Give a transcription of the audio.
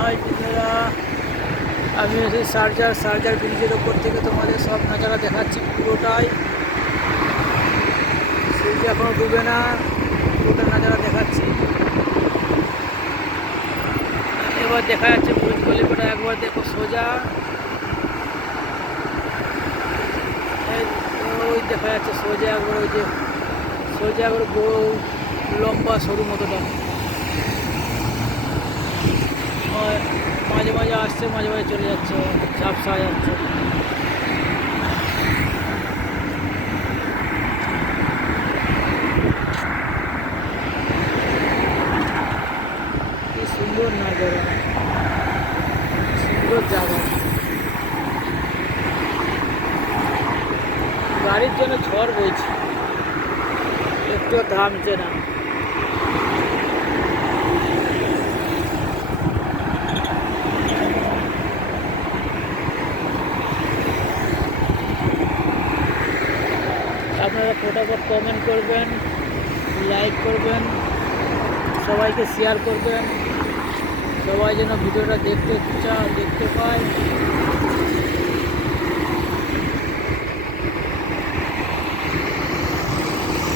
High বন্ধুরা, আমি এসে সার্জার ব্রিজের ওপর থেকে তোমাদের সব নাজারা দেখাচ্ছি পুরোটাই। সূর্য এখনো ডুবে না, পুরোটা নাজারা দেখাচ্ছি। এবার দেখা যাচ্ছে বুর্জ খলিফাটা, একবার দেখো সোজা। ওই দেখা যাচ্ছে সোজা একবার, ওই যে সোজা একবার বড় লম্বা সরু মতোটা। মাঝে মাঝে আসছে, মাঝে মাঝে চলে যাচ্ছে, ঝাপসা যাচ্ছে। কি সুন্দর নাজারা, সুন্দর জায়গা। গাড়ির জন্য ঝড় বইছে, একটু থামছে না। আপনারা ফটাফট কমেন্ট করবেন, লাইক করবেন, সবাইকে শেয়ার করবেন, সবাই যেন ভিডিওটা দেখতে পায়।